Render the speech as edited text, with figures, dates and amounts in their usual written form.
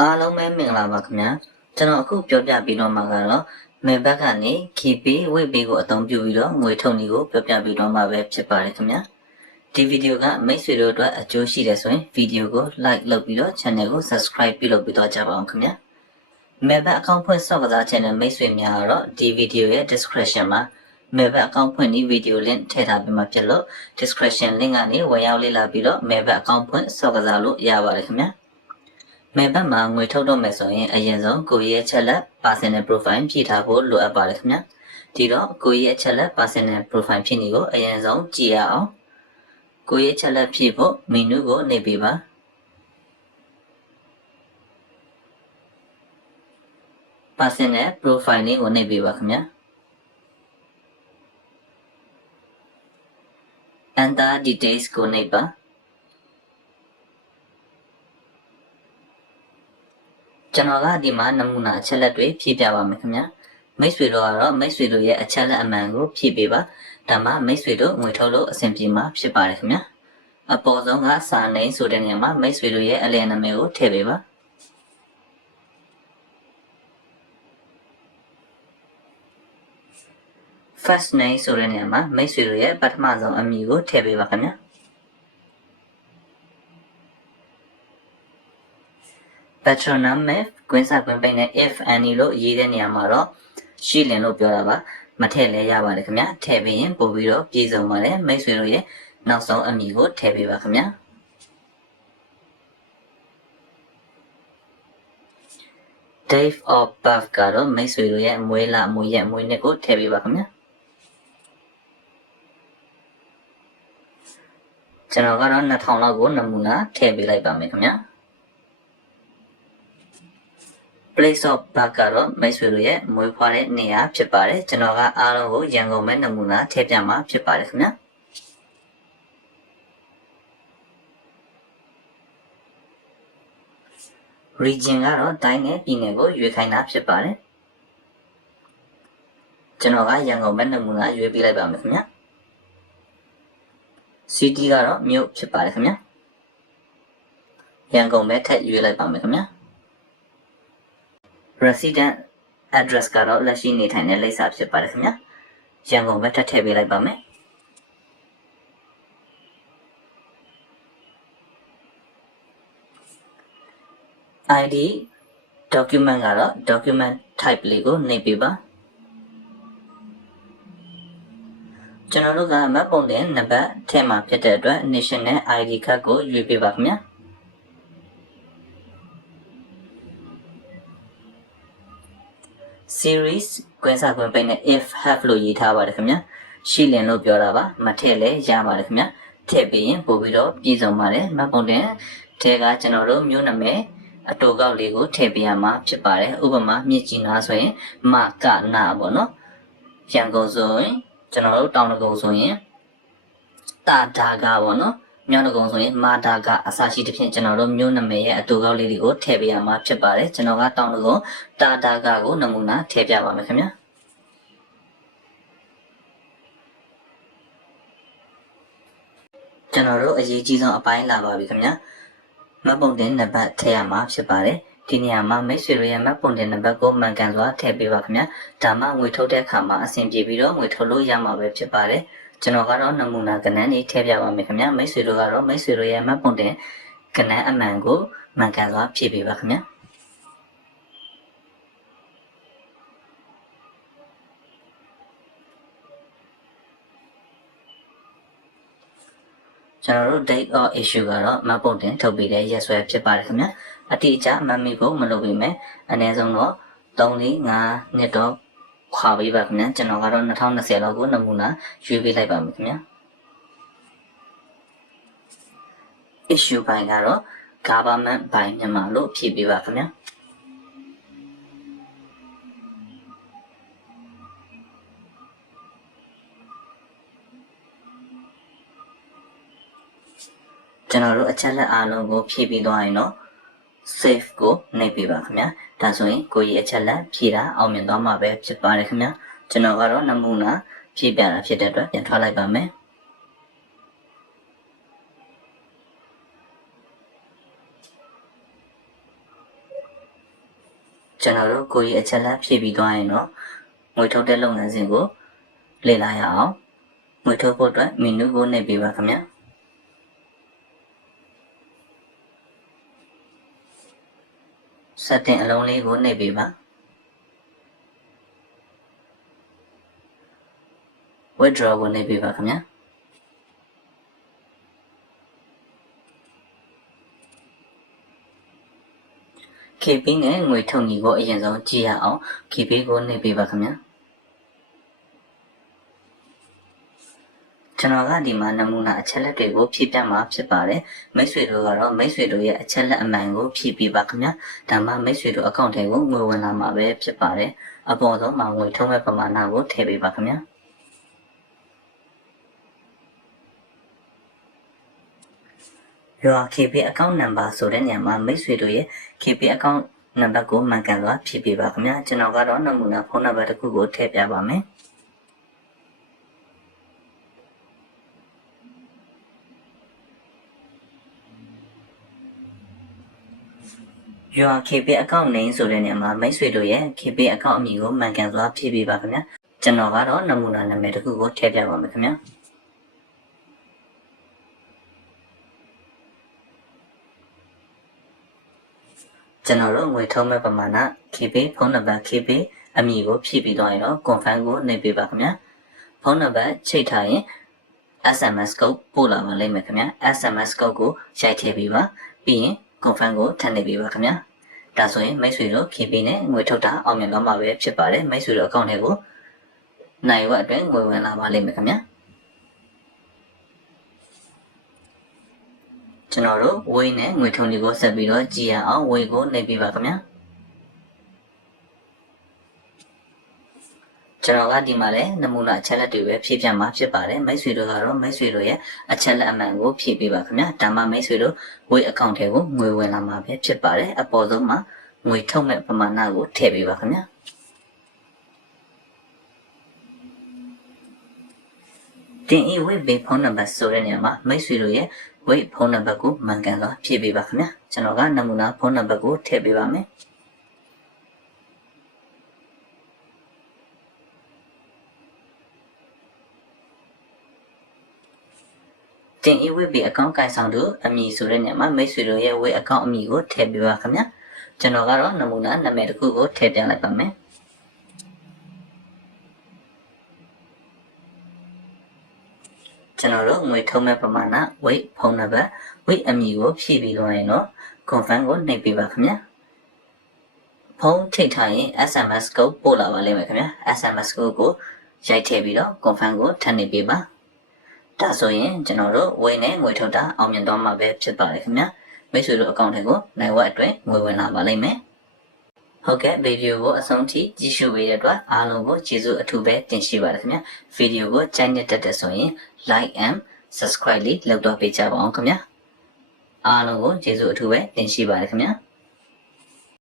အားလုံးပဲမင်္ဂလာပါခင်ဗျာကျွန်တော်အခုပြောပြပြီးတော့မှာကတော့မေဘက်ကနေ KP ဝိတ်ပေးကိုအသုံးပြုပြီးတော့ငွေထုတ်နည်းကိုပြောပြပြီးတော့မှာပဲဖြစ်ပါတယ်ခင်ဗျာဒီဗီဒီယိုကမိတ်ဆွေတို့အတွက်အကျိုးရှိတယ်ဆိုရင်ဗီဒီယိုကို like လုပ်ပြီးတော့ channel ကို subscribe ပြုလုပ်ပြီးတော့ကြပါအောင်ခင်ဗျာမေဘက်အကောင့်ဖွင့်ဆော့ကစား channel မိတ်ဆွေများကတော့ဒီဗီဒီယိုရဲ့ description မှာမေဘက်အကောင့်ဖွင့်ဒီဗီဒီယို link ထည့်ထားပေးမှာဖြစ်လို့ description link ကနေဝင်ရောက်လေ့လာပြီးတော့မေဘက်အကောင့်ဖွင့်ဆော့ကစားလို့ရပါတယ်ခင်ဗျာမေဘက်မှာငွေထုတ်တော့မယ်ဆိုရင်အရင်ဆုံးကိုယ့်ရဲ့ချက်လက် personal profile ဖြည့်ထားဖို့လိုအပ်ပါတယ်ခင်ဗျာဒီတော့ကိုယ့်ရဲ့ချက်လက် personal profile ဖြည့်နေကိုအရင်ဆုံးကြည့်ရအောင်ကိုယ့်ရဲ့ချက်လက်ဖြည့်ဖို့ menu ကိုနှိပ်ပေးပါ personal profile လေးကိုနှိပ်ပေးပါခင်ဗျာ enter details ကိုနှိပ်ပါကျွန်တော်ကဒီမှာနမူနာအချက်လက်တွေဖြည့်ပြပါမယ်ခင်ဗျာမိတ်ဆွေတို့ကတော့မိတ်ဆွေတို့ရဲ့အချက်လက်အမှန်ကိုဖြည့်ပေးပါဒါမှမိတ်ဆွေတို့ငွေထုတ်လို့အဆင်ပြေမှာဖြစ်ပါတယ်ခင်ဗျာအပေါ်ဆုံးကစာနေဆိုတဲ့နေရာမှာမိတ်ဆွေတို့ရဲ့အလယ်နာမည်ကိုထည့်ပေးပါ first name ဆိုတဲ့နေရာမှာမိတ်ဆွေတို့ရဲ့ပထမဆုံးအမည်ကိုထည့်ပေးပါခင်ဗျာPatronum နဲ့ကွင်းစာကွင်းပိတ်နဲ့ if any လို့ရေးတဲ့နေရာမှာတော့ရှိလင်လို့ပြောတာပါမထည့်လဲရပါတယ်ခင်ဗျာထည့်ပြီးရင်ပို့ပြီးတော့ပြည့်စုံပါတယ်မိတ်ဆွေတို့ရဲ့နောက်ဆုံးအမည်ကိုထည့်ပေးပါခင်ဗျာ Date of birth ကတော့မိတ်ဆွေတို့ရဲ့မွေးလမွေးရက်မွေးနှစ်ကိုထည့်ပေးပါခင်ဗျာကျွန်တော်ကတော့2000လောက်ကိုနမူနာထည့်ပေးလိုက်ပါမယ်ခင်ဗျာplace of birth ကတော့မိတ်ဆွေတို့ရဲ့မွေးဖွားတဲ့နေရာဖြစ်ပါတယ်ကျွန်တော်ကအားလုံးကိုရန်ကုန်မဲ့နမူနာထည့်ပြမှာဖြစ်ပါတယ်ခင်ဗျာ region ကတော့တိုင်းနဲ့ပြည်နယ်ကိုရွေးခိုင်းတာဖြစ်ပါတယ်ကျွန်တော်ကရန်ကုန်မဲ့နမူနာရွေးပေးလိုက်ပါမယ်ခင်ဗျာ city ကတော့မြို့ဖြစ်ပါတယ်ခင်ဗျာရန်ကုန်မဲ့ထက်ရွေးလိုက်ပါမယ်ခင်ဗျာresident address ကတော့လက်ရှိနေထိုင်တဲ့လိပ်စာဖြစ်ပါတယ်ခင်ဗျာရန်ကုန်ပဲထည့်ပေးလိုက်ပါမယ် ID document ကတော့ document type လေးကိုနှိပ်ပေးပါကျွန်တော်တို့ကမှတ်ပုံတင်နံပါတ်ထည့်မှာဖြစ်တဲ့အတွက် national ID card ကိုရွေးပေးပါခင်ဗျာseries ကွင်းစာကွင်းပိတ်နဲ့ if have လို့ရေးထားပါတယ်ခင်ဗျာရှိလင်လို့ပြောတာပါမထည့်လဲရပါတယ်ခင်ဗျာထည့်ပြီးရင်ပို့ပြီးတော့ပြည့်စုံပါတယ်မှတ်ပုံတင်ထဲကကျွန်တော်တို့မျိုးနာမည်အတူကောက်လေးကိုထည့်ပေးရမှာဖြစ်ပါတယ်ဥပမာမြစ်ကြီးနားဆိုရင်မကနာပေါ့နော်ရန်ကုန်ဆိုရင်ကျွန်တော်တို့တောင်တကုံဆိုရင်တာဒါကပေါ့နော်မြောက်တကုံဆိုရင်မာဒါကအစရှိသဖြင့်ကျွန်တော်တို့မျိုးနာမည်ရဲ့အတူကောက်လေးတွေကိုထည့်ပေးရမှာဖြစ်ပါတယ်ကျွန်တော်ကတောင်တကုံတာဒါကကိုနမူနာထည့်ပြပါမယ်ခင်ဗျာကျွန်တော်တို့အရေးကြီးဆုံးအပိုင်းလာပါပြီခင်ဗျာမှတ်ပုံတင်နံပါတ်ထည့်ရမှာဖြစ်ပါတယ်ဒီနေရာမှာမိတ်ဆွေတို့ရဲ့မှတ်ပုံတင်နံပါတ်ကိုမှန်ကန်စွာထည့်ပေးပါခင်ဗျာဒါမှငွေထုတ်တဲ့အခါမှာအဆင်ပြေပြီးတော့ငွေထုတ်လို့ရမှာပဲဖြစ်ပါတယ်ကျွန်တော်ကတော့နမူနာကဏ္ဍလေးထည့်ပြပါမယ်ခင်ဗျာမိတ်ဆွေတို့ကတော့မိတ်ဆွေတို့ရဲ့မှတ်ပုံတင်ကဏ္ဍအမှန်ကိုမှန်ကန်စွာဖြည့်ပေးပါခင်ဗျာကျွန်တော်တို့ date of issue ကတော့မှတ်ပုံတင်ထုတ်ပေးတဲ့ရက်စွဲဖြစ်ပါတယ်ခင်ဗျာအတိအကျမှတ်မိဖို့မလုပ်ပေမဲ့အနည်းဆုံးတော့3-5နှစ်တော့ခွာပေးပါခင်ဗျာကျွန်တော်ကတော့2020လောက်ကိုနမူနာရွေးပေးလိုက်ပါမယ်ခင်ဗျာ issue ပိုင်းကတော့ government by မြန်မာလို့ဖြည့်ပေးပါခင်ဗျာကျွန်တော်တို့အချက်လက်အားလုံးကိုဖြည့်ပြီးသွားရင်တော့ save ကိုနှိပ်ပေးပါခင်ဗျာဒါဆိုရင်ကိုကြီးအချက်လက်ဖြည့်တာအောင်မြင်သွားမှာပဲဖြစ်ပါတယ်ခင်ဗျာကျွန်တော်ကတော့နမူနာဖြည့်ပြတာဖြစ်တဲ့အတွက်ပြန်ထွက်လိုက်ပါမယ် ကျွန်တော်တို့ကိုကြီးအချက်လက်ဖြည့်ပြီးသွားရင်တော့ငွေထုတ်တဲ့လုပ်ငန်းစဉ်ကိုလေ့လာရအောင်ငွေထုတ်ဖို့အတွက်မီနူကိုနှိပ်ပေးပါခင်ဗျာsetting အလုံးလေးကိုနှိပ်ပေးပါwithdraw ကိုနှိပ်ပေးပါခင်ဗျာKP နဲ့ငွေထုတ်နည်းကိုအရင်ဆုံးကြည့်ရအောင် KP ကိုနှိပ်ပေးပါခင်ဗျာကျွန်တော်ကဒီမှာနမူနာအချက်လက်တွေကိုဖြည့်ပြမှာဖြစ်ပါတယ်မိတ်ဆွေတို့ကတော့မိတ်ဆွေတို့ရဲ့အချက်လက်အမှန်ကိုဖြည့်ပြပါခင်ဗျာဒါမှမိတ်ဆွေတို့အကောင့်ထဲကိုငွေဝင်လာမှာပဲဖြစ်ပါတယ်အပေါ်ဆုံးမှာငွေထုတ်မဲ့ပမာဏကိုထည့်ပေးပါခင်ဗျာyour KP account number ဆိုတဲ့နေရာမှာမိတ်ဆွေတို့ရဲ့ KP account number ကိုမှန်ကန်စွာဖြည့်ပေးပါခင်ဗျာကျွန်တော်ကတော့နမူနာဖုန်းနံပါတ်တစ်ခုကိုထည့်ပြပါမယ်your KP account name ဆိုတဲ့နေရာမှာမိတ်ဆွေတို့ရဲ့ KP account အမည်ကိုမှန်ကန်စွာဖြည့်ပေးပါခင်ဗျာကျွန်တော်ကတော့နမူနာနာမည်တစ်ခုကိုထည့်ပြပါမယ်ခင်ဗျာကျွန်တော်တို့ငွေထုတ်မဲ့ပမာဏ KP ဖုန်းနံပါတ် KP အမည်ကိုဖြည့်ပြီးတော့ရင်တော့ confirm ကိုနှိပ်ပေးပါခင်ဗျာဖုန်းနံပါတ်ချိန်ထားရင် SMS code ပို့လာပါလိမ့်မယ်ခင်ဗျာ SMS code ကိုရိုက်ထည့်ပေးပါပြီးရင် confirm ကိုထပ်နှိပ်ပေးပါခင်ဗျာဒါဆိုရင်မိတ်ဆွေတို့ KP နဲ့ငွေထုတ်တာအောင်မြင်တော့မှာပဲဖြစ်ပါတယ်မိတ်ဆွေတို့အကောင့်ထဲကိုနိုင်ဝက်အတွင်းငွေဝင်လာပါလိမ့်မယ်ခင်ဗျာကျွန်တော်တို့ဝေးနဲ့ငွေထုံတွေကိုဆက်ပြီးတော့ကြည့်ရအောင်ဝေးကိုနှိပ်ပြပါခင်ဗျာကျွန်တော်ကဒီမှာလည်းနမူနာအချက်လက်တွေပဲဖြည့်ပြမှာဖြစ်ပါတယ်မိတ်ဆွေတို့ကတော့မိတ်ဆွေတို့ရဲ့အချက်လက်အမှန်ကိုဖြည့်ပေးပါခင်ဗျာဒါမှမိတ်ဆွေတို့ဝေးအကောင့်ထဲကိုငွေဝင်လာမှာပဲဖြစ်ပါတယ်အပေါ်ဆုံးမှာငွေထုတ်မဲ့ပမာဏကိုထည့်ပေးပါခင်ဗျာတင်ဤဝေးဘေးဖုန်းနံပါတ်ဆိုတဲ့နေရာမှာမိတ်ဆွေတို့ရဲ့ဝေးဖုန်းနံပါတ်ကိုမှန်ကန်စွာဖြည့်ပေးပါခင်ဗျာကျွန်တော်ကနမူနာဖုန်းနံပါတ်ကိုထည့်ပေးပါမယ်တင်ဤဝေးဘေးအကောင့်ကိုင်ဆောင်သူအမည်ဆိုတဲ့နေရာမှာမိတ်ဆွေတို့ရဲ့ဝေးအကောင့်အမည်ကိုထည့်ပေးပါခင်ဗျာကျွန်တော်ကတော့နမူနာနာမည်တစ်ခုကိုထည့်ပြလိုက်ပါမယ်ကျွန်တော်တို့ငွေထုတ်မဲ့ပမာဏဝိတ်ဖုန်းနံပါတ်ဝိတ်အမည်ကိုဖြည့်ပြီးတော့ရင်တော့ confirm ကိုနှိပ်ပေးပါခင်ဗျာဖုန်းထိတ်ထားရင် SMS code ပို့လာပါလိမ့်မယ်ခင်ဗျာ SMS code ကိုရိုက်ထည့်ပြီးတော့ confirm ကိုထပ်နှိပ်ပေးပါဒါဆိုရင်ကျွန်တော်တို့ဝိတ်နဲ့ငွေထုတ်တာအောင်မြင်တော့မှာပဲဖြစ်ပါတယ်ခင်ဗျာမိတ်ဆွေတို့အကောင့်ထဲကိုနိုင်ဝက်အတွင်းငွေဝင်လာပါလိမ့်မယ်ဟုတ်ကဲ့ဗီဒီယိုကိုအဆုံးထိကြည့်ရှုပေးတဲ့အတွက်အားလုံးကိုကျေးဇူးအထူးပဲတင်ရှိပါတယ်ခင်ဗျာဗီဒီယိုကိုကြိုက်တတ်တဲ့ဆိုရင် like and subscribe လေးလုပ်တော့ပေးကြပါအောင်ခင်ဗျာအားလုံးကိုကျေးဇူးအထူးပဲတင်ရှိပါတယ်ခင်ဗျာ